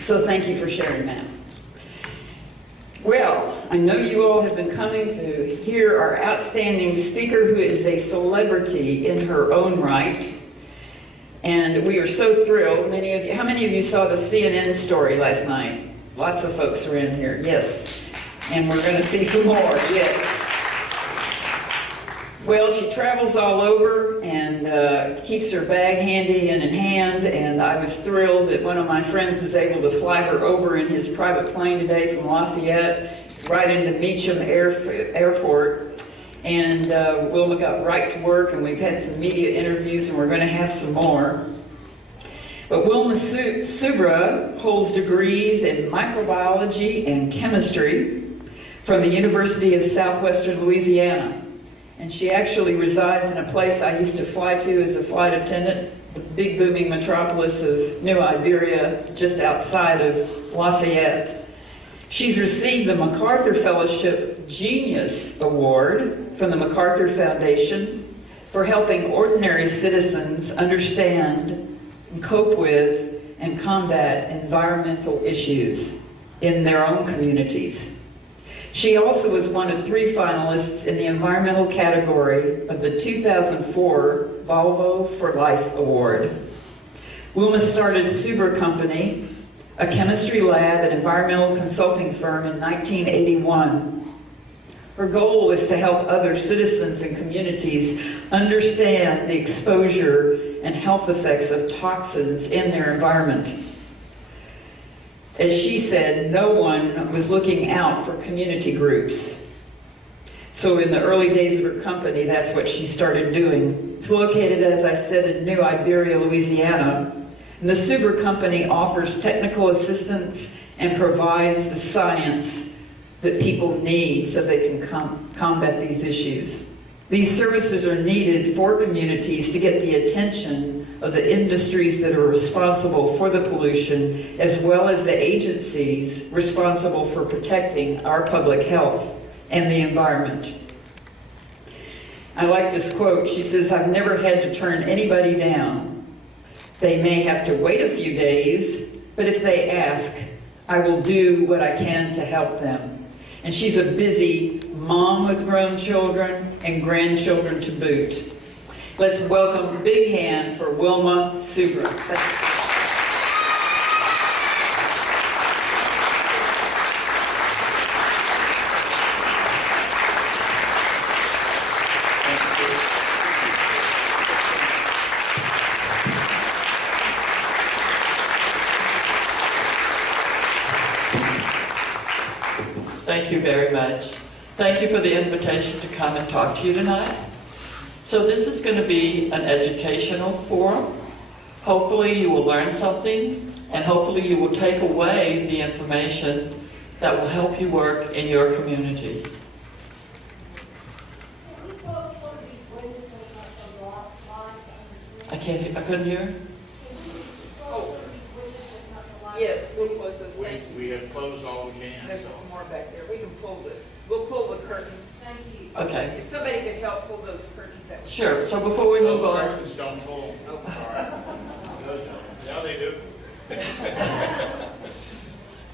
So thank you for sharing that. Well, I know you all have been coming to hear our outstanding speaker who is a celebrity in her own right. And we are so thrilled. How many of you saw the CNN story last night? Lots of folks are in here, yes. And we're going to see some more, yes. Well, she travels all over and keeps her bag handy and in hand, and I was thrilled that one of my friends is able to fly her over in his private plane today from Lafayette, right into Meacham Airport. And Wilma got right to work, and we've had some media interviews, and we're going to have some more. But Wilma SUBRA holds degrees in microbiology and chemistry from the University of Southwestern Louisiana. And she actually resides in a place I used to fly to as a flight attendant, the big booming metropolis of New Iberia, just outside of Lafayette. She's received the MacArthur Fellowship Genius Award from the MacArthur Foundation for helping ordinary citizens understand, cope with, and combat environmental issues in their own communities. She also was one of 3 finalists in the environmental category of the 2004 Volvo for Life Award. Wilma started SUBRA Company, a chemistry lab and environmental consulting firm, in 1981. Her goal is to help other citizens and communities understand the exposure and health effects of toxins in their environment. As she said, no one was looking out for community groups. So in the early days of her company, that's what she started doing. It's located, as I said, in New Iberia, Louisiana. And the SUBRA company offers technical assistance and provides the science that people need so they can combat these issues. These services are needed for communities to get the attention of the industries that are responsible for the pollution, as well as the agencies responsible for protecting our public health and the environment. I like this quote. She says, "I've never had to turn anybody down. They may have to wait a few days, but if they ask, I will do what I can to help them." And she's a busy mom with grown children and grandchildren to boot. Let's welcome a big hand for Wilma SUBRA. Thank you very much. Thank you for the invitation to come and talk to you tonight. So this is going to be an educational forum. Hopefully you will learn something, and hopefully you will take away the information that will help you work in your communities. I couldn't hear. Oh. Yes, we'll close those. Thank you. We have closed all we can. There's some more back there. We can we'll pull the curtains. Thank you. Okay. If somebody could help pull those curtains out. Sure. So before we move Those on. curtains don't pull. Oh. Sorry. Now they do.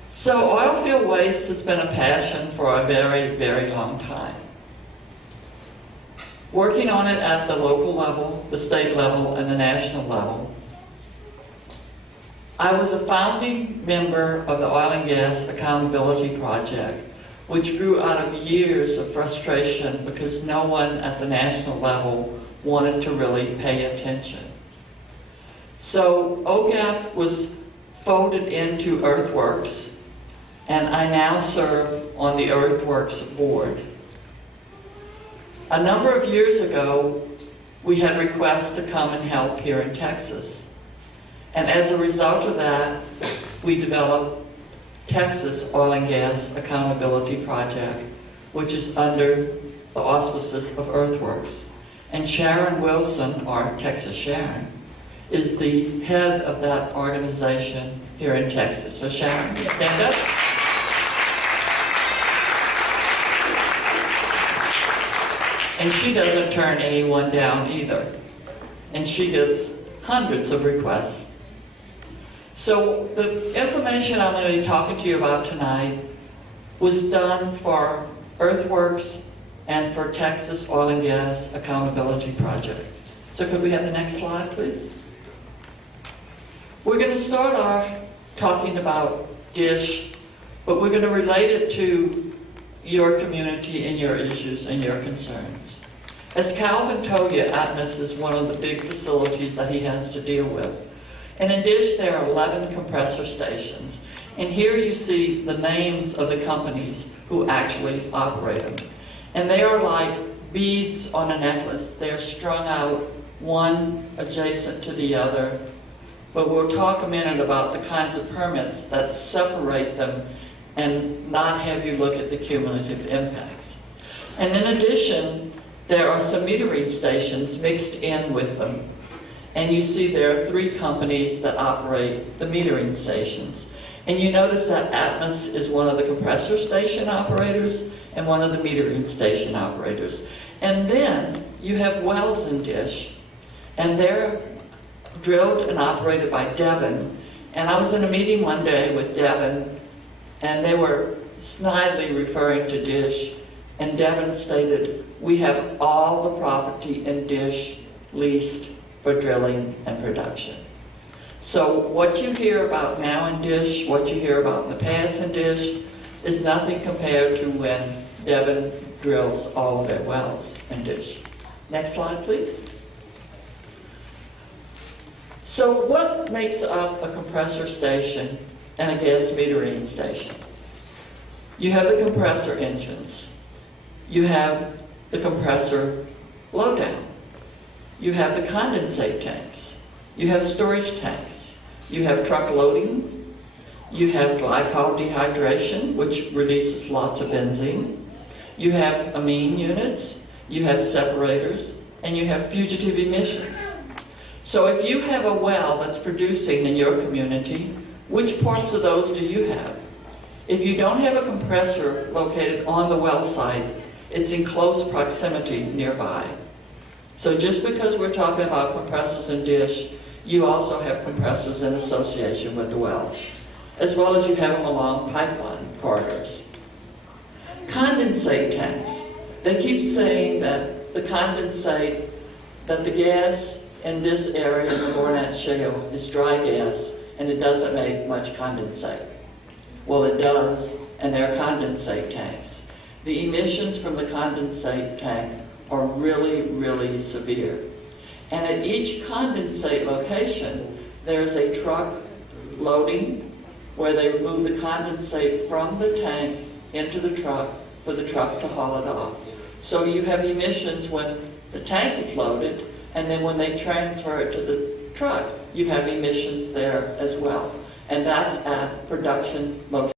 So oil field waste has been a passion for a very, very long time. Working on it at the local level, the state level, and the national level. I was a founding member of the Oil and Gas Accountability Project, which grew out of years of frustration because no one at the national level wanted to really pay attention. So OGAP was folded into Earthworks, and I now serve on the Earthworks board. A number of years ago, we had requests to come and help here in Texas. And as a result of that, we developed Texas Oil and Gas Accountability Project, which is under the auspices of Earthworks. And Sharon Wilson, or Texas Sharon, is the head of that organization here in Texas. So Sharon, stand up. And she doesn't turn anyone down either. And she gets hundreds of requests. So the information information I'm going to be talking to you about tonight was done for Earthworks and for Texas Oil and Gas Accountability Project. So could we have the next slide, please? We're going to start off talking about DISH, but we're going to relate it to your community and your issues and your concerns. As Calvin told you, Atmos is one of the big facilities that he has to deal with. And in DISH, there are 11 compressor stations. And here you see the names of the companies who actually operate them. And they are like beads on a necklace. They're strung out, one adjacent to the other. But we'll talk a minute about the kinds of permits that separate them and not have you look at the cumulative impacts. And in addition, there are some metering stations mixed in with them. And you see there are 3 companies that operate the metering stations. And you notice that Atmos is one of the compressor station operators and one of the metering station operators. And then you have wells in DISH, and they're drilled and operated by Devon. And I was in a meeting one day with Devon, and they were snidely referring to DISH, and Devon stated, "We have all the property in DISH leased for drilling and production." So what you hear about now in DISH, what you hear about in the past in DISH, is nothing compared to when Devon drills all of their wells in DISH. Next slide, please. So what makes up a compressor station and a gas metering station? You have the compressor engines. You have the compressor blowdown. You have the condensate tanks. You have storage tanks. You have truck loading. You have glycol dehydration, which releases lots of benzene. You have amine units. You have separators. And you have fugitive emissions. So if you have a well that's producing in your community, which parts of those do you have? If you don't have a compressor located on the well site, it's in close proximity nearby. So just because we're talking about compressors in DISH, you also have compressors in association with the wells, as well as you have them along pipeline corridors. Condensate tanks. They keep saying that the condensate, that the gas in this area in the Barnett Shale is dry gas, and it doesn't make much condensate. Well, it does, and they're condensate tanks. The emissions from the condensate tank are really, really severe. And at each condensate location, there's a truck loading where they move the condensate from the tank into the truck for the truck to haul it off. So you have emissions when the tank is loaded, and then when they transfer it to the truck, you have emissions there as well. And that's at production locations.